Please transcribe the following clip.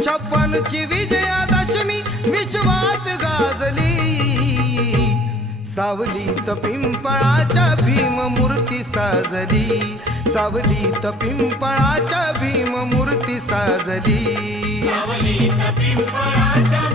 56ची विजयादशमी विश्वात गाजली, सावलीत पिंपळाच्या भीममूर्ती साजली, सावलीत पिंपळाच्या भीममूर्ती साजली, सावलीत पिंपळाच्या